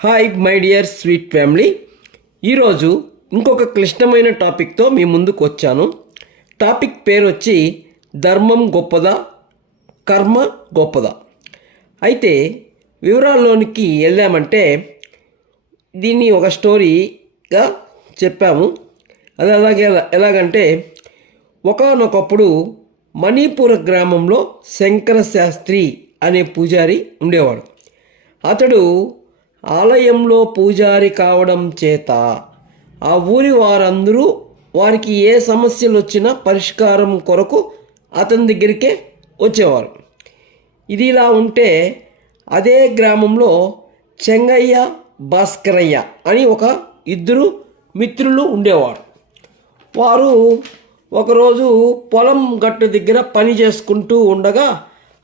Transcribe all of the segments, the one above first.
Hi my dear sweet family. ఈరోజు ఇంకొక క్లిష్టమైన టాపిక్తో మీ ముందుకు వచ్చాను. టాపిక్ పేరు వచ్చి ధర్మం గొప్పదా, కర్మ గొప్పదా. అయితే వివరాల్లోనికి వెళ్ళామంటే దీన్ని ఒక స్టోరీగా చెప్పాము. అది ఎలాగంటే ఒకానొకప్పుడు మణిపూర్ గ్రామంలో శంకర శాస్త్రి అనే పూజారి ఉండేవాడు. అతడు ఆలయంలో పూజారి కావడం చేత ఆ ఊరి వారందరూ వారికి ఏ సమస్యలు వచ్చినా పరిష్కారం కొరకు అతని దగ్గరికే వచ్చేవారు. ఇది ఇలా ఉంటే అదే గ్రామంలో చెంగయ్య, భాస్కరయ్య అని ఇద్దరు మిత్రులు ఉండేవారు. వారు ఒకరోజు పొలం గట్టు దగ్గర పని చేసుకుంటూ ఉండగా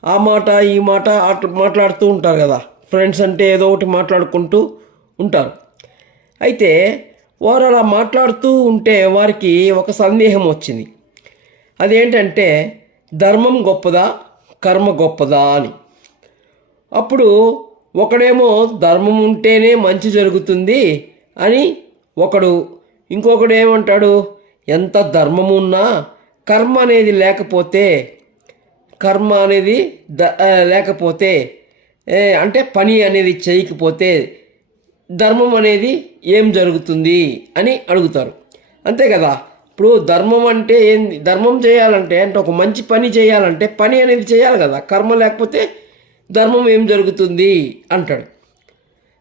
ఆ మాట ఈ మాట మాట్లాడుతూ ఉంటారు కదా, ఫ్రెండ్స్ అంటే ఏదో ఒకటి మాట్లాడుకుంటూ ఉంటారు. అయితే వారు అలా మాట్లాడుతూ ఉంటే వారికి ఒక సందేహం వచ్చింది. అదేంటంటే ధర్మం గొప్పదా, కర్మ గొప్పదా అని. అప్పుడు ఒకడేమో ధర్మం ఉంటేనే మంచి జరుగుతుంది అని ఒకడు, ఇంకొకడు ఏమంటాడు, ఎంత ధర్మం ఉన్నా కర్మ అనేది లేకపోతే అంటే పని అనేది చేయకపోతే ధర్మం అనేది ఏం జరుగుతుంది అని అడుగుతారు. అంతే కదా. ఇప్పుడు ధర్మం అంటే ఏంది? ధర్మం చేయాలంటే ఒక మంచి పని చేయాలంటే పని అనేది చేయాలి కదా. కర్మ లేకపోతే ధర్మం ఏం జరుగుతుంది అంటాడు.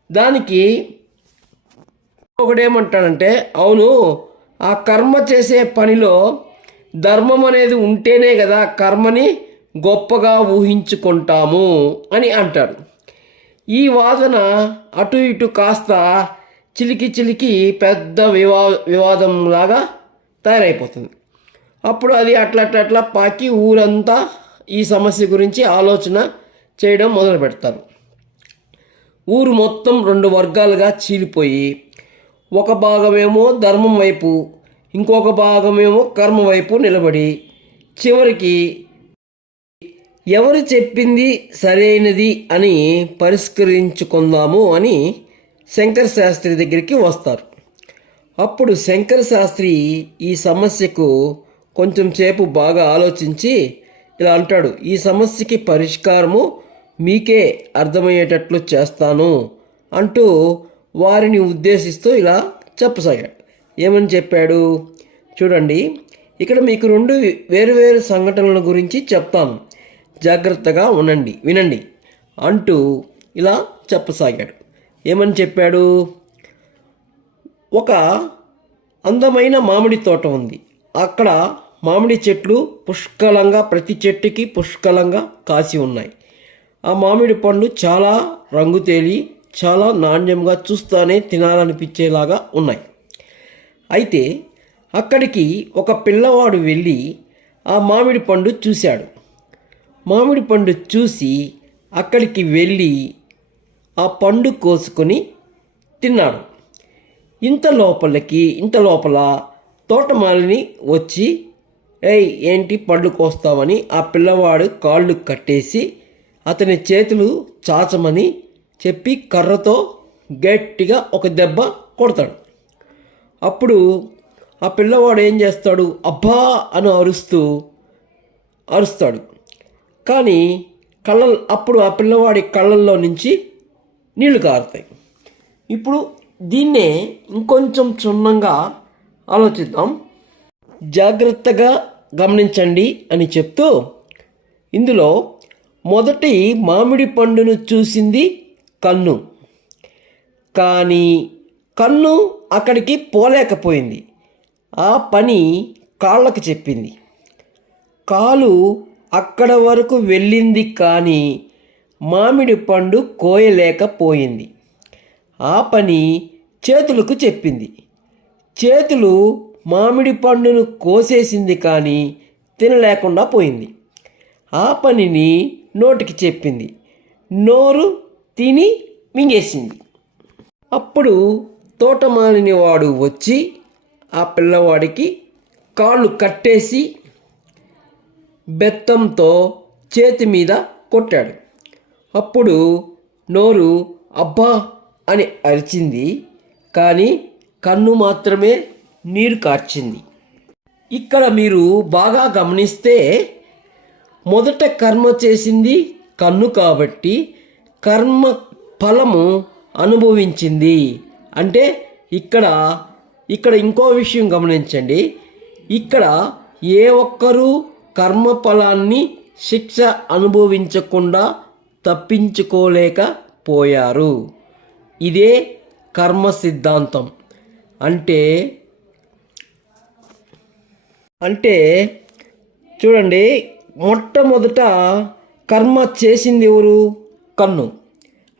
దానికి ఒకడేమంటాడంటే, అవును, ఆ కర్మ చేసే పనిలో ధర్మం అనేది ఉంటేనే కదా కర్మని గొప్పగా ఊహించుకుంటాము అని అంటాడు. ఈ వాదన అటు ఇటు కాస్త చిలికి పెద్ద వివాదంలాగా తయారైపోతుంది. అప్పుడు అది అట్లా పాకి ఊరంతా ఈ సమస్య గురించి ఆలోచన చేయడం మొదలు పెడతారు. ఊరు మొత్తం 2 వర్గాలుగా చీలిపోయి ఒక భాగమేమో ధర్మం వైపు, ఇంకొక భాగమేమో కర్మ వైపు నిలబడి చివరికి ఎవరు చెప్పింది సరైనది అని పరిష్కరించుకుందాము అని శంకర శాస్త్రి దగ్గరికి వస్తారు. అప్పుడు శంకర శాస్త్రి ఈ సమస్యకు కొంచెం సేపు బాగా ఆలోచించి ఇలా అంటాడు, ఈ సమస్యకి పరిష్కారము మీకే అర్థమయ్యేటట్లు చేస్తాను అంటూ వారిని ఉద్దేశిస్తూ ఇలా చెప్పసాగాడు. ఏమని చెప్పాడు చూడండి. ఇక్కడ మీకు 2 వేరు సంఘటనల గురించి చెప్తాను, జాగ్రత్తగా వినండి అంటూ ఇలా చెప్పసాగాడు. ఏమని చెప్పాడు, ఒక అందమైన మామిడి తోట ఉంది. అక్కడ మామిడి చెట్లు పుష్కలంగా, ప్రతి చెట్టుకి పుష్కలంగా కాసి ఉన్నాయి. ఆ మామిడి పండ్లు చాలా రంగు తేలి చాలా నాణ్యంగా చూస్తానే తినాలనిపించేలాగా ఉన్నాయి. అయితే అక్కడికి ఒక పిల్లవాడు వెళ్ళి ఆ మామిడి పండు చూశాడు. మామిడి పండు చూసి అక్కడికి వెళ్ళి ఆ పండు కోసుకొని తిన్నాడు. ఇంత లోపల తోటమాలిని వచ్చి, ఏయ్ ఏంటి పండు కోస్తావని ఆ పిల్లవాడు కాళ్ళు కట్టేసి అతని చేతులు చాచమని చెప్పి కర్రతో గట్టిగా ఒక దెబ్బ కొడతాడు. అప్పుడు ఆ పిల్లవాడు ఏం చేస్తాడు, అబ్బా అని అరుస్తాడు. కానీ అప్పుడు ఆ పిల్లవాడి కళ్ళల్లో నుంచి నీళ్లు కారుతాయి. ఇప్పుడు దీన్నే ఇంకొంచెం క్షుణ్ణంగా ఆలోచిద్దాం, జాగ్రత్తగా గమనించండి అని చెప్తూ, ఇందులో మొదటి మామిడి పండును చూసింది కన్ను. కానీ కన్ను అక్కడికి పోలేకపోయింది. ఆ పని కాళ్ళకు చెప్పింది. కాలు అక్కడ వరకు వెళ్ళింది కానీ మామిడి పండు కోయలేకపోయింది. ఆ పని చేతులకు చెప్పింది. చేతులు మామిడి పండును కోసేసింది కానీ తినలేకుండా పోయింది. ఆ పనిని నోటికి చెప్పింది. నోరు తిని మింగేసింది. అప్పుడు తోటమాలిని వాడు వచ్చి ఆ పిల్లవాడికి కాళ్ళు కట్టేసి బెత్తంతో చేతి మీద కొట్టాడు. అప్పుడు నోరు అబ్బా అని అరిచింది, కానీ కన్ను మాత్రమే నీరు కార్చింది. ఇక్కడ మీరు బాగా గమనిస్తే మొదట కర్మ చేసింది కన్ను కాబట్టి కర్మ ఫలము అనుభవించింది. అంటే ఇక్కడ ఇంకో విషయం గమనించండి. ఇక్కడ ఏ ఒక్కరూ కర్మ ఫలాన్ని శిక్ష అనుభవించకుండా తప్పించుకోలేకపోయారు. ఇదే కర్మ సిద్ధాంతం. అంటే చూడండి, మొట్టమొదట కర్మ చేసింది ఎవరు? కన్ను.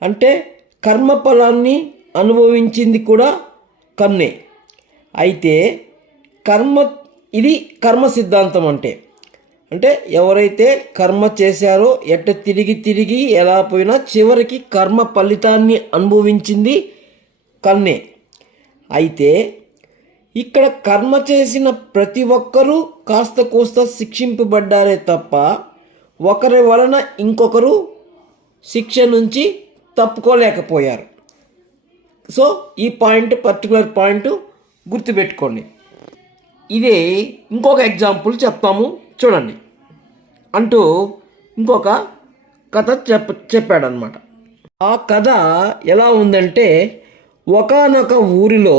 అంటే కర్మఫలాన్ని అనుభవించింది కూడా కన్నే. అయితే ఇది కర్మ సిద్ధాంతం. అంటే ఎవరైతే కర్మ చేశారో ఎట్ట తిరిగి ఎలా పోయినా చివరికి కర్మ ఫలితాన్ని అనుభవించింది కన్నే. అయితే ఇక్కడ కర్మ చేసిన ప్రతి ఒక్కరూ కాస్త కోస్త శిక్షింపబడ్డారే తప్ప ఒకరి వలన ఇంకొకరు శిక్ష నుంచి తప్పుకోలేకపోయారు. సో ఈ పర్టికులర్ పాయింట్ గుర్తుపెట్టుకోండి. ఇదే ఇంకొక ఎగ్జాంపుల్ చెప్తాము చూడండి అంటూ ఇంకొక కథ చెప్పాడనమాట. ఆ కథ ఎలా ఉందంటే, ఒకానొక ఊరిలో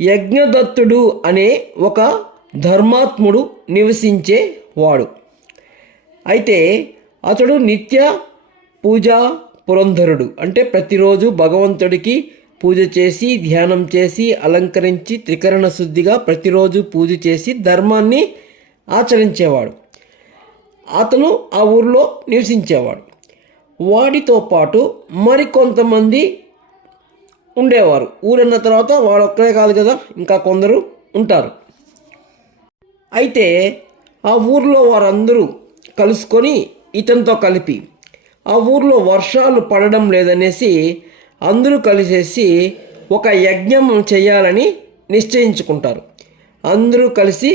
యజ్ఞదత్తుడు అనే ఒక ధర్మాత్ముడు నివసించేవాడు. అయితే అతడు నిత్య పూజా పురంధరుడు. అంటే ప్రతిరోజు భగవంతుడికి పూజ చేసి, ధ్యానం చేసి, అలంకరించి, త్రికరణ శుద్ధిగా ప్రతిరోజు పూజ చేసి ధర్మాన్ని ఆచరించేవాడు. అతను ఆ ఊరిలో నివసించేవాడు. వాడితో పాటు మరికొంతమంది ఉండేవారు. ఊరన్న తర్వాత వాడు ఒక్కడే కాదు కదా, ఇంకా కొందరు ఉంటారు. అయితే ఆ ఊరిలో వారందరూ కలుసుకొని ఇతనితో కలిపి ఆ ఊరిలో వర్షాలు పడడం లేదనేసి అందరూ కలిసేసి ఒక యజ్ఞం చేయాలని నిశ్చయించుకుంటారు. అందరూ కలిసి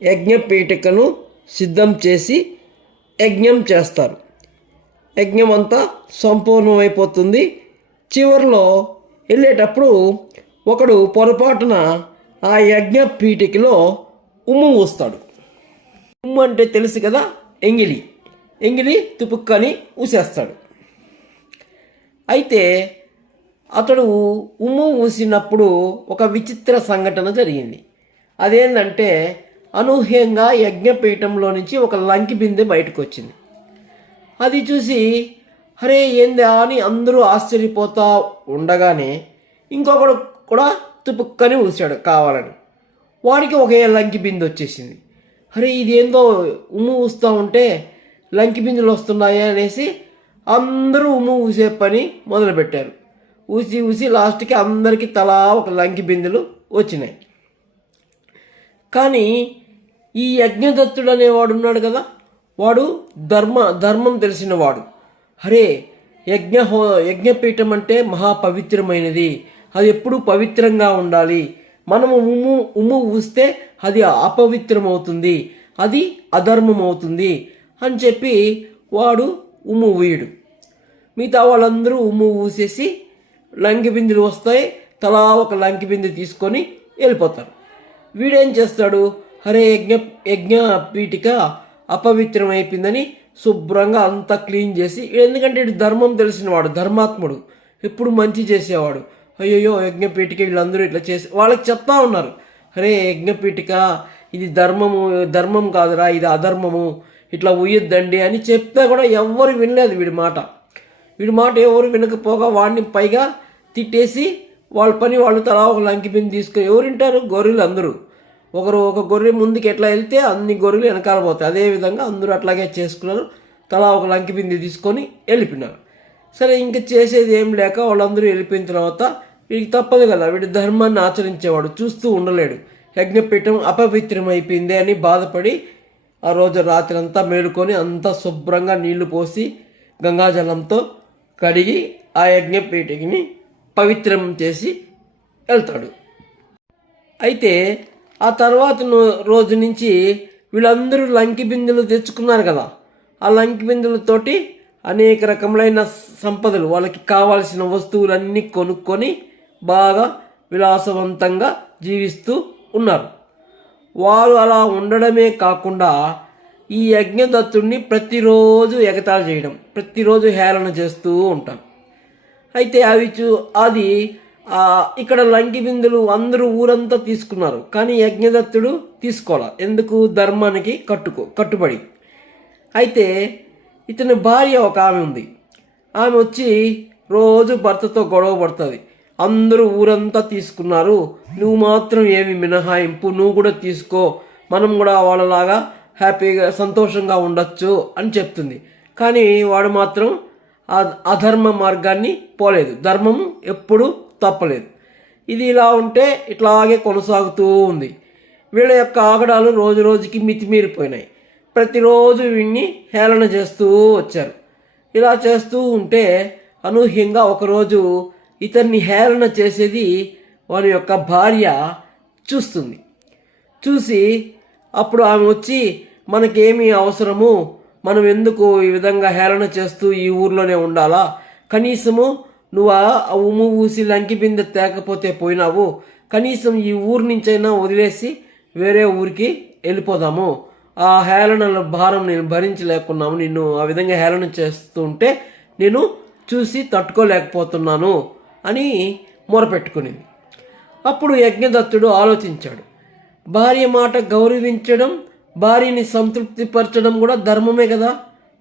యజ్ఞపీఠికను సిద్ధం చేసి యజ్ఞం చేస్తారు. యజ్ఞం అంతా సంపూర్ణమైపోతుంది. చివరిలో వెళ్ళేటప్పుడు ఒకడు పొరపాటున ఆ యజ్ఞ పీఠికలో ఉమ్ము ఊస్తాడు. ఉమ్ము అంటే తెలుసు కదా, ఎంగిలి తుపుక్కని ఊసేస్తాడు. అయితే అతడు ఉమ్ము ఊసినప్పుడు ఒక విచిత్ర సంఘటన జరిగింది. అదేంటంటే, అనూహ్యంగా యజ్ఞపీఠంలో నుంచి ఒక లంకి బిందె బయటకు వచ్చింది. అది చూసి అరే ఏందా అని అందరూ ఆశ్చర్యపోతా ఉండగానే ఇంకొకడు కూడా తుపుక్కని ఊసాడు కావాలని. వాడికి ఒకే లంకి బిందె వచ్చేసింది. అరే ఇదేందో ఉమ్ము ఊస్తూ ఉంటే లంకి బిందెలు వస్తున్నాయి అనేసి అందరూ ఉమ్ము ఊసే పని మొదలుపెట్టారు. ఊసి లాస్ట్కి అందరికీ తలా ఒక లంకి బిందెలు వచ్చినాయి. కానీ ఈ యజ్ఞదత్తుడు అనేవాడు ఉన్నాడు కదా, వాడు ధర్మం తెలిసినవాడు. అరే యజ్ఞపీఠం అంటే మహాపవిత్రమైనది, అది ఎప్పుడూ పవిత్రంగా ఉండాలి. మనము ఉమ్ము ఊస్తే అది అపవిత్రమవుతుంది, అది అధర్మం అవుతుంది అని చెప్పి వాడు ఉమ్ము ఊయడు. మిగతా వాళ్ళందరూ ఉమ్ము ఊసేసి లంకి బిందెలు వస్తాయి, తలా ఒక లంకి బిందె తీసుకొని వెళ్ళిపోతారు. వీడేం చేస్తాడు, అరే యజ్ఞ పీఠిక అపవిత్రం అయిపోయిందని శుభ్రంగా అంతా క్లీన్ చేసి, ఎందుకంటే ఇటు ధర్మం తెలిసినవాడు, ధర్మాత్ముడు, ఎప్పుడు మంచి చేసేవాడు. అయ్యయ్యో యజ్ఞపీఠిక వీళ్ళందరూ ఇట్లా చేసి వాళ్ళకి చెప్తా ఉన్నారు, అరే యజ్ఞపీఠిక ఇది ధర్మం కాదురా, ఇది అధర్మము, ఇట్లా ఉయ్యొద్దండి అని చెప్తే కూడా ఎవరు వినలేదు వీడి మాట ఎవరు వినకపోగా వాడిని పైగా తిట్టేసి వాళ్ళ పని వాళ్ళు తలా ఒక లంకి బిందె తీసుకొని ఎవరు వింటారు? గొర్రెలు అందరూ. ఒక గొర్రె ముందుకు ఎట్లా వెళ్తే అన్ని గొర్రెలు వెనకాల పోతాయి. అదేవిధంగా అందరూ అట్లాగే చేసుకున్నారు. తలా ఒక లంకి బిందె తీసుకొని వెళ్ళిపోయినారు. సరే ఇంకా చేసేది ఏం లేక వాళ్ళందరూ వెళ్ళిపోయిన తర్వాత వీడికి తప్పదు కదా, వీడి ధర్మాన్ని ఆచరించేవాడు చూస్తూ ఉండలేడు. యజ్ఞపీఠం అపవిత్రం అయిపోయింది అని బాధపడి ఆ రోజు రాత్రి అంతా మేలుకొని అంతా శుభ్రంగా నీళ్లు పోసి గంగాజలంతో కడిగి ఆ యజ్ఞపీఠిని పవిత్రం చేసి వెళ్తాడు. అయితే ఆ తర్వాత రోజు నుంచి వీళ్ళందరూ లంకి బిందెలు తెచ్చుకున్నారు కదా, ఆ లంకి బిందెలతోటి అనేక రకములైన సంపదలు, వాళ్ళకి కావాల్సిన వస్తువులన్నీ కొనుక్కొని బాగా విలాసవంతంగా జీవిస్తూ ఉన్నారు. వారు అలా ఉండడమే కాకుండా ఈ యజ్ఞదత్తుడిని ప్రతిరోజు ఎగతాళి చేయడం, ప్రతిరోజు హేళన చేస్తూ ఉంటారు. అయితే అది ఇక్కడ లంకి బిందులు అందరూ ఊరంతా తీసుకున్నారు, కానీ యజ్ఞదత్తుడు తీసుకోవాలి. ఎందుకు? ధర్మానికి కట్టుబడి. అయితే ఇతని భార్య ఒక ఆమె ఉంది. ఆమె వచ్చి రోజు భర్తతో గొడవ పడుతుంది. అందరూ ఊరంతా తీసుకున్నారు, నువ్వు మాత్రం ఏమి మినహాయింపు, నువ్వు కూడా తీసుకో, మనం కూడా వాళ్ళలాగా హ్యాపీగా సంతోషంగా ఉండొచ్చు అని చెప్తుంది. కానీ వాడు మాత్రం అధర్మ మార్గాన్ని పోలేదు, ధర్మం ఎప్పుడూ తప్పలేదు. ఇది ఇలా ఉంటే ఇట్లాగే కొనసాగుతూ ఉంది. వీళ్ళ యొక్క ఆగడాలు రోజు రోజుకి మితిమీరిపోయినాయి. ప్రతిరోజు వీడిని హేళన చేస్తూ వచ్చారు. ఇలా చేస్తూ ఉంటే అనూహ్యంగా ఒకరోజు ఇతన్ని హేళన చేసేది వాని యొక్క భార్య చూస్తుంది. చూసి అప్పుడు ఆమె వచ్చి, మనకేమి అవసరము, మనం ఎందుకు ఈ విధంగా హేళన చేస్తూ ఈ ఊర్లోనే ఉండాలా, కనీసము నువ్వు ఆ ఉమ్ము ఊసి లంకి బిందె తేకపోతే పోయినావు, కనీసం ఈ ఊరి నుంచైనా వదిలేసి వేరే ఊరికి వెళ్ళిపోదాము, ఆ హేళనల భారం నేను భరించలేకున్నాము, నిన్ను ఆ విధంగా హేళన చేస్తుంటే నేను చూసి తట్టుకోలేకపోతున్నాను అని మొరపెట్టుకునింది. అప్పుడు యజ్ఞదత్తుడు ఆలోచించాడు, భార్య మాట గౌరవించడం, భార్యని సంతృప్తిపరచడం కూడా ధర్మమే కదా.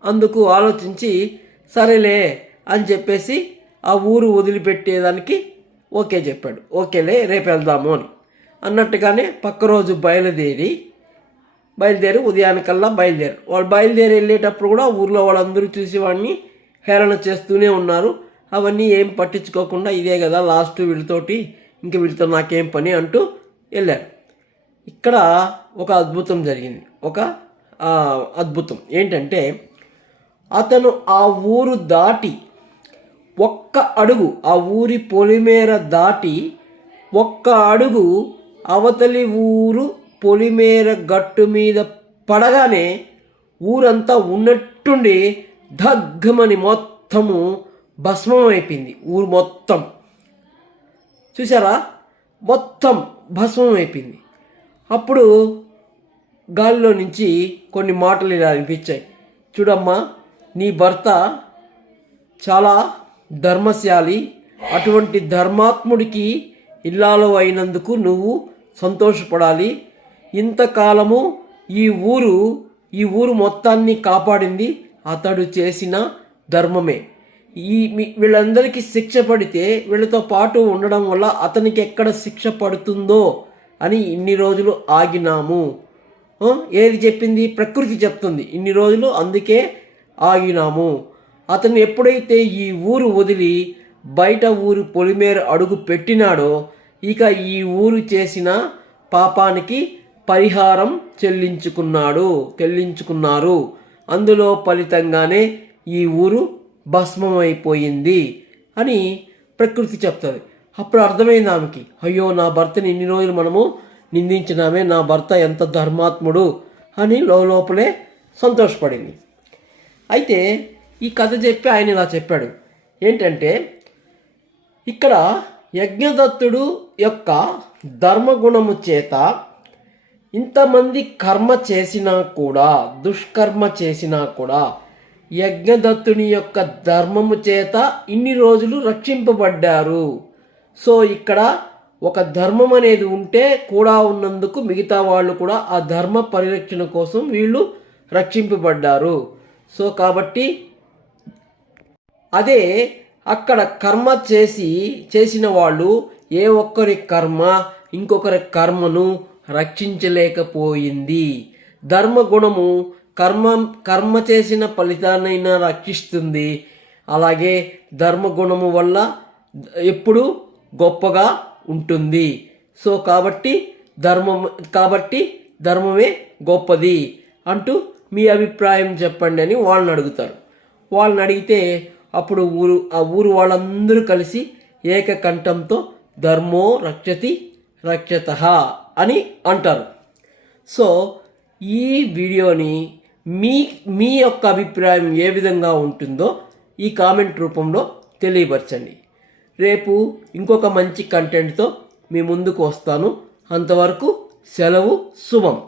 అందుకు ఆలోచించి సరేలే అని చెప్పేసి ఆ ఊరు వదిలిపెట్టేదానికి ఓకే చెప్పాడు. ఓకేలే రేపు వెళ్దాము అని అన్నట్టుగానే పక్క రోజు బయలుదేరి ఉదయానికల్లా వాళ్ళు బయలుదేరి వెళ్ళేటప్పుడు కూడా ఊర్లో వాళ్ళందరూ చూసి వాడిని హేళన చేస్తూనే ఉన్నారు. అవన్నీ ఏం పట్టించుకోకుండా ఇదే కదా లాస్ట్, వీళ్ళతోటి ఇంక వీళ్ళతో నాకేం పని అంటూ వెళ్ళారు. ఇక్కడ ఒక అద్భుతం జరిగింది. అద్భుతం ఏంటంటే, అతను ఆ ఊరు దాటి ఒక్క అడుగు, ఆ ఊరి పొలిమేర దాటి ఒక్క అడుగు అవతలి ఊరు పొలిమేర గట్టు మీద పడగానే ఊరంతా ఉన్నట్టుండి దగ్గమని మొత్తము భస్మం అయిపోయింది. ఊరు మొత్తం చూసారా, మొత్తం భస్మం అయిపోయింది. అప్పుడు గాలిలో నుంచి కొన్ని మాటలు ఇలా అనిపించాయి, చూడమ్మా, నీ భర్త చాలా ధర్మశాలి, అటువంటి ధర్మాత్ముడికి ఇల్లాలు అయినందుకు నువ్వు సంతోషపడాలి. ఇంతకాలము ఈ ఊరు మొత్తాన్ని కాపాడింది అతడు చేసిన ధర్మమే. వీళ్ళందరికీ శిక్ష పడితే వీళ్ళతో పాటు ఉండడం వల్ల అతనికి ఎక్కడ శిక్ష పడుతుందో అని ఇన్ని రోజులు ఆగినాము. ఏది చెప్పింది? ప్రకృతి చెప్తుంది, ఇన్ని రోజులు అందుకే ఆగినాము. అతను ఎప్పుడైతే ఈ ఊరు వదిలి బయట ఊరు పొలిమేర అడుగు పెట్టినాడో ఇక ఈ ఊరు చేసిన పాపానికి పరిహారం చెల్లించుకున్నారు. అందులో ఫలితంగానే ఈ ఊరు భస్మమైపోయింది అని ప్రకృతి చెప్తుంది. అప్పుడు అర్థమైంది ఆమెకి, అయ్యో నా భర్తని ఇన్ని రోజులు మనము నిందించినామే, నా భర్త ఎంత ధర్మాత్ముడు అని లోపలే సంతోషపడింది. అయితే ఈ కథ చెప్పి ఆయన ఇలా చెప్పాడు ఏంటంటే, ఇక్కడ యజ్ఞదత్తుడు యొక్క ధర్మగుణము చేత ఇంతమంది కర్మ చేసినా కూడా, దుష్కర్మ చేసినా కూడా యజ్ఞదత్తుని యొక్క ధర్మము చేత ఇన్ని రోజులు రక్షింపబడ్డారు. సో ఇక్కడ ఒక ధర్మం అనేది ఉంటే కూడా ఉన్నందుకు మిగతా వాళ్ళు కూడా ఆ ధర్మ పరిరక్షణ కోసం వీళ్ళు రక్షింపబడ్డారు. సో కాబట్టి అదే అక్కడ కర్మ చేసిన వాళ్ళు ఏ ఒక్కరి కర్మ ఇంకొకరి కర్మను రక్షించలేకపోయింది. ధర్మగుణము కర్మ చేసిన ఫలితాన్నైనా రక్షిస్తుంది. అలాగే ధర్మగుణము వల్ల ఎప్పుడు గొప్పగా ఉంటుంది. సో కాబట్టి ధర్మమే గొప్పది అంటూ మీ అభిప్రాయం చెప్పండి అని వాళ్ళని అడుగుతారు. వాళ్ళని అడిగితే అప్పుడు ఆ ఊరు వాళ్ళందరూ కలిసి ఏకకంఠంతో ధర్మో రక్షతః అని అంటారు. సో ఈ వీడియోని మీ మీ యొక్క అభిప్రాయం ఏ విధంగా ఉంటుందో ఈ కామెంట్ రూపంలో తెలియపరచండి. రేపు ఇంకొక మంచి కంటెంట్తో మీ ముందుకు వస్తాను. అంతవరకు సెలవు, శుభం.